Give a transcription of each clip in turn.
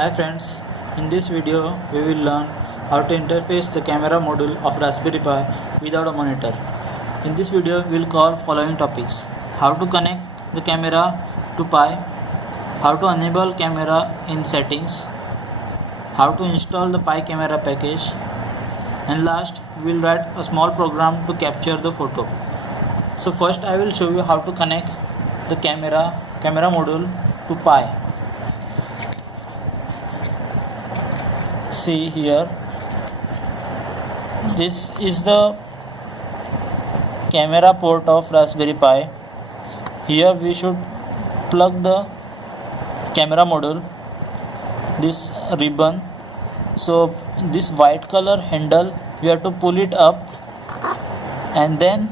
Hi friends, in this video we will learn how to interface the camera module of Raspberry Pi without a monitor. In this video we will cover following topics: how to connect the camera to Pi, how to enable camera in settings, how to install the Pi camera package, and last we will write a small program to capture the photo. So first I will show you how to connect the camera module to Pi. See here, this is the camera port of Raspberry Pi. Here we should plug the camera module, this ribbon. So this white color handle, we have to pull it up and then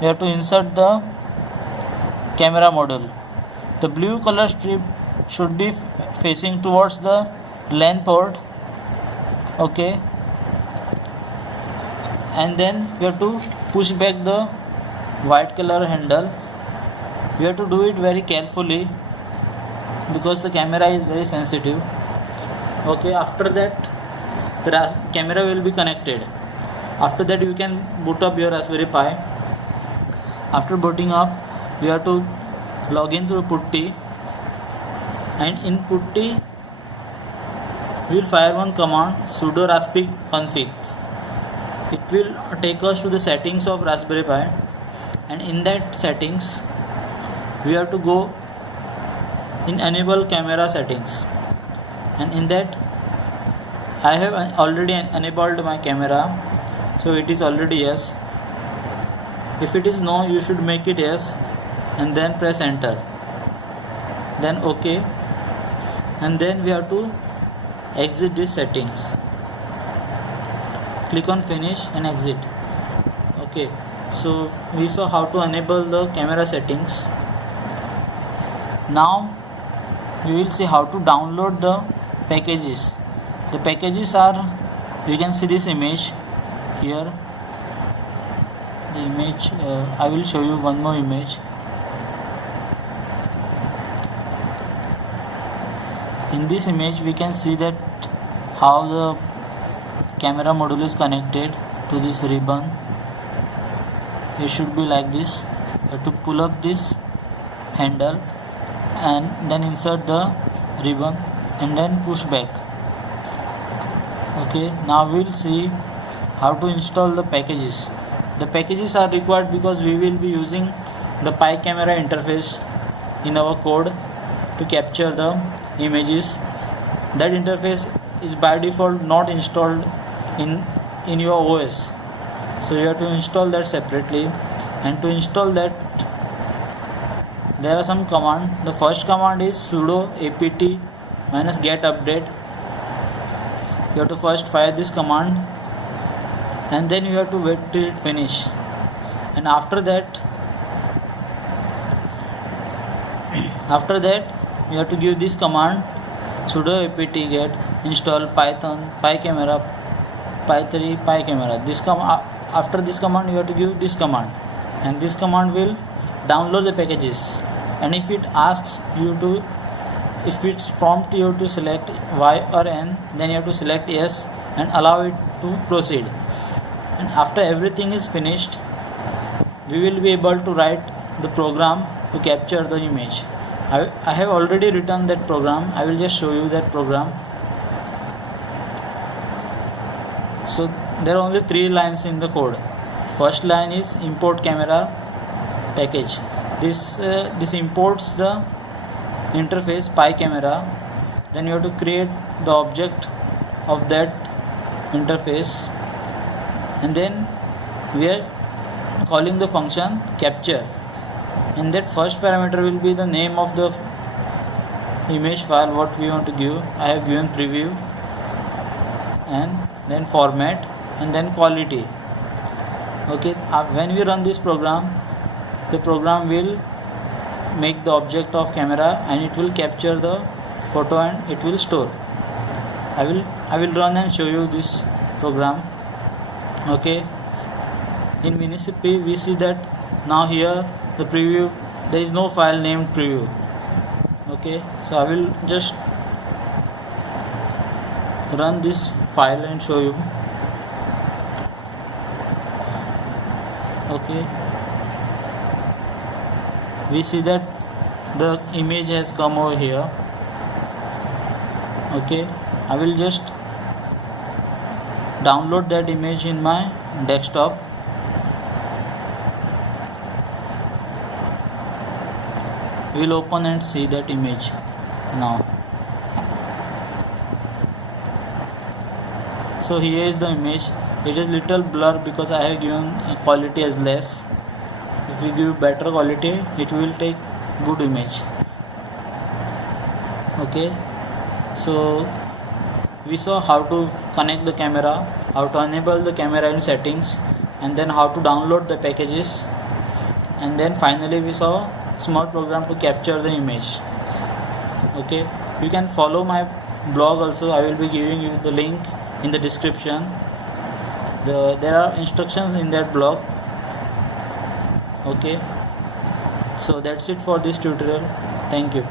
we have to insert the camera module. The blue color strip should be facing towards the LAN port. Okay, and then we have to push back the white color handle. We have to do it very carefully because the camera is very sensitive. Okay, after that the camera will be connected. After that you can boot up your Raspberry Pi. After booting up, you have to log into PuTTY, and in PuTTY we will fire one command, sudo raspi config. It will take us to the settings of Raspberry Pi, and in that settings we have to go in enable camera settings, and in that I have already enabled my camera, so it is already yes. If it is no, you should make it yes and then press enter, then OK, and then we have to exit these settings. Click on finish and exit. Okay, so we saw how to enable the camera settings. Now we will see how to download the packages. The packages are, you can see this image here. The image, I will show you one more image. In this image we can see that how the camera module is connected to this ribbon. It should be like this. You have to pull up this handle and then insert the ribbon and then push back. Okay, now we will see how to install the packages. The packages are required because we will be using the Pi camera interface in our code to capture the images. That interface is by default not installed in your OS, so you have to install that separately. And to install that, there are some commands. The first command is sudo apt -get update. You have to first fire this command and then you have to wait till it finish, and after that you have to give this command, sudo apt get install python picamera py3 picamera. After this command you have to give this command, and this command will download the packages. And if it asks you to, if it's prompt you to select Y or N, then you have to select yes and allow it to proceed. And after everything is finished, we will be able to write the program to capture the image. I have already written that program. I will just show you that program. So there are only 3 lines in the code. First line is import camera package. This imports the interface Pi camera. Then you have to create the object of that interface, and then we are calling the function capture. In that first parameter will be the name of the image file what we want to give. I have given preview, and then format, and then quality. Okay, when we run this program, the program will make the object of camera and it will capture the photo and it will store. I will run and show you this program. Okay, in Miniscipy we see that now here the preview, there is no file named preview. Okay, so I will just run this file and show you. Okay, we see that the image has come over here. Okay, I will just download that image in my desktop. We'll open and see that image now. So here is the image. It is little blur because I have given quality as less. If we give better quality, it will take good image. Okay, so we saw how to connect the camera, how to enable the camera in settings, and then how to download the packages, and then finally we saw small program to capture the image. Okay, you can follow my blog also. I will be giving you the link in the description. There are instructions in that blog. Okay, so that's it for this tutorial. Thank you.